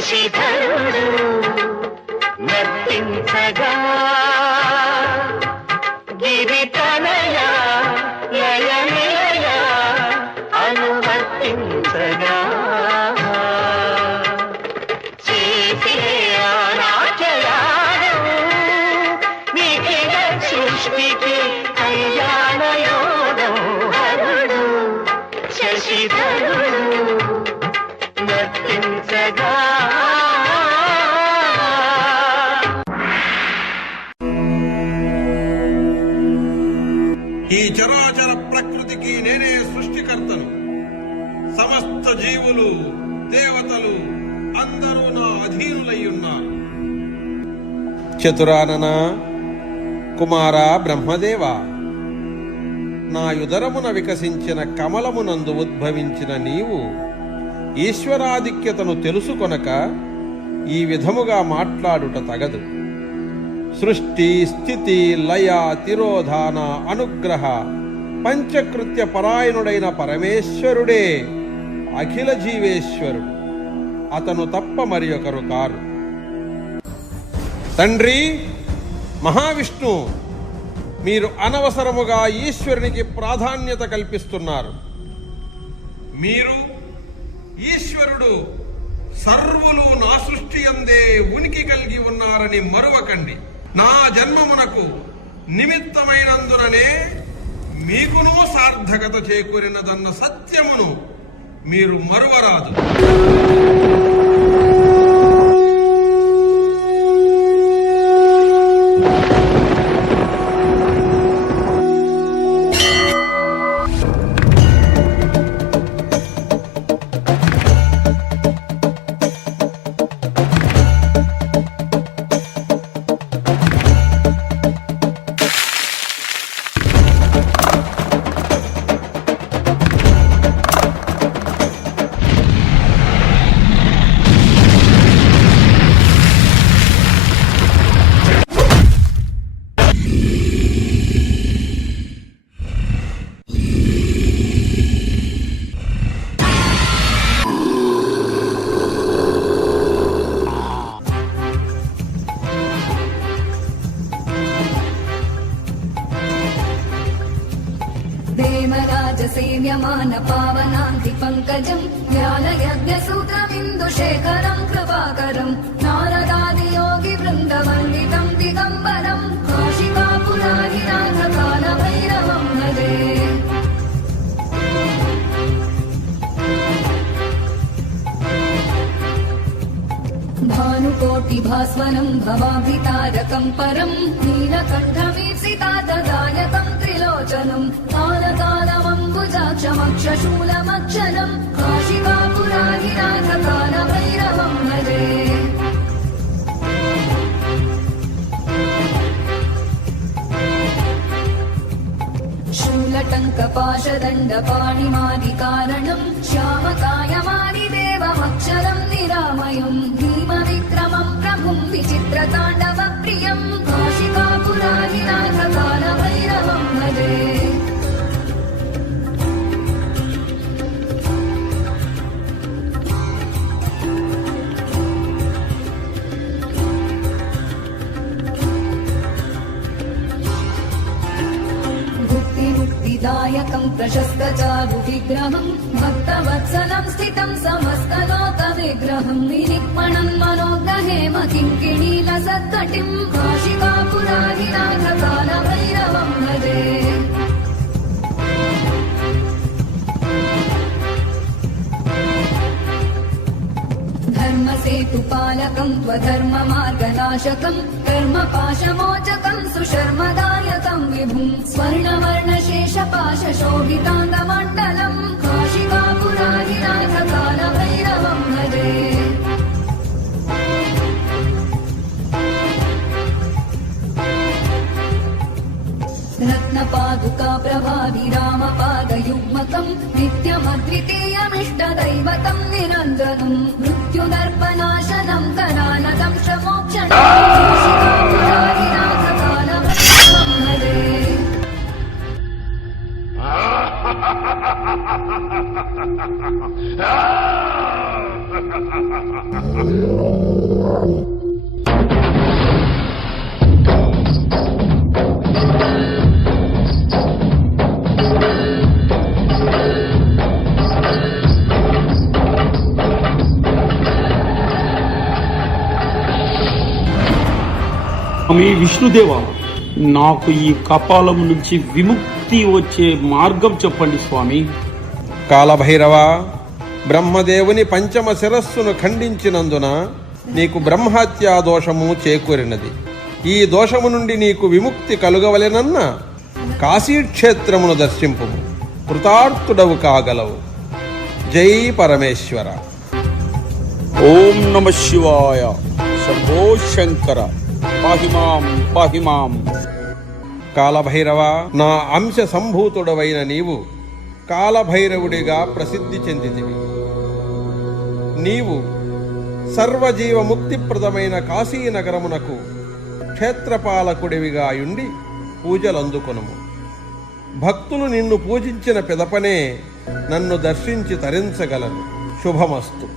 శశిధరుడు నర్తించగా గిరితనయ లయనిలయ అనువర్తించగా చేసే నాట్యయానం నిఖిల సృష్టికి కళ్యాణయోగం హరుడు శశిధరుడు నర్తించగా. ఈ చరాచర ప్రకృతికి నేనే సృష్టికర్తను. సమస్త జీవులు దేవతలు అందరూ నా అధీనులయ్యున్నారు. చతురానన కుమార బ్రహ్మదేవ, నా యుదరమున వికసించిన కమలమునందు ఉద్భవించిన నీవు ఈశ్వరాధిక్యతను తెలుసుకొనక ఈ విధముగా మాట్లాడుట తగదు. సృష్టి స్థితి లయ తిరోధాన అనుగ్రహ పంచకృత్య పరాయణుడైన పరమేశ్వరుడే అఖిల జీవేశ్వరుడు. అతను తప్ప మరి ఒకరు కారు. తండ్రి మహావిష్ణు, మీరు అనవసరముగా ఈశ్వరునికి ప్రాధాన్యత కల్పిస్తున్నారు. మీరు ఈశ్వరుడు సర్వులు నా సృష్టి అందే ఉనికి కలిగి ఉన్నారని మరువకండి. నా జన్మమునకు నిమిత్తమైనందుననే మీకును సార్థకత చేకూరినదన్న సత్యమును మీరు మరువరాదు. సేవ్యమాన పావనాంతి పంకజం జ్ఞానయజ్ఞసూత్రబిందుశేఖరం కృపాకరం నారదాది యోగి బృందవందితం దిగంబరం కాశికాపురాధినాథ కాలభైరవం భజే. భానుకోటి భాస్వరం భవాభితారకం పరం నీలకంఠమీప్సితాదాయకం త్రిలోచనం కాలకాలమంబుజాక్షమక్షశూలమక్షరం కాశికాపురాధినాథ కాలభైరవం భజే. శూలటంకపాశదండపాణిమాదికారణం శ్యామకాయమాదిదేవమక్షరం నిరామయం భీమవిక్రమం ప్రభుం విచిత్రతాండవ ప్రియం కాశికాపురాధినాథ కాలభైరవం భజే. दायकं प्रशस्तचारु विग्रहं भक्तवत्सलं स्थितं समस्तलोकविग्रहं विनिक्मणं मनोग्रहेम किङ्किणीलसत्कटिं काशिकापुराधिनाथ कालभैरवं भजे. धर्मसेतुपालकं त्वधर्ममार्गनाशकं कर्मपाशमोचकं सुशर्मदायकं विभुं स्वर्णवर्णशेषपाशशोभिताङ्गमण्डलं काशिकापुराधिनाथ कालभैरवं भजे. रत्नपादुका प्रभावि रामपादयुग्मकं नित्यमद्वितीयमिष्टदैवतं निरञ्जनं मृत्युदर्पनाशनं करानदं शमोक्षणं काशिकापुराधिनाथ कालभैरवं भजे. స్వామి విష్ణుదేవ, నాకు ఈ కపాలం నుంచి విముక్తి వచ్చే మార్గం చెప్పండి స్వామి. కాలభైరవ, బ్రహ్మదేవుని పంచమ శిరస్సును ఖండించినందున నీకు బ్రహ్మహత్యా దోషము చేకూరినది. ఈ దోషము నుండి నీకు విముక్తి కలుగవలెనన్న కాశీక్షేత్రమును దర్శింపుము, కృతార్థుడవు కాగలవు. జై పరమేశ్వర. ఓం నమ శివాయ. శంభో శంకర. పాహిమాం పాహిమాం. కాలభైరవ, నా అంశ సంభూతుడవైన నీవు కాలభైరవుడిగా ప్రసిద్ధి చెందితివి. నీవు సర్వజీవ ముక్తిప్రదమైన కాశీనగరమునకు క్షేత్రపాలకుడివిగా యుండి పూజలందుకొనుము. భక్తులు నిన్ను పూజించిన పిదపనే నన్ను దర్శించి తరించగలరు. శుభమస్తు.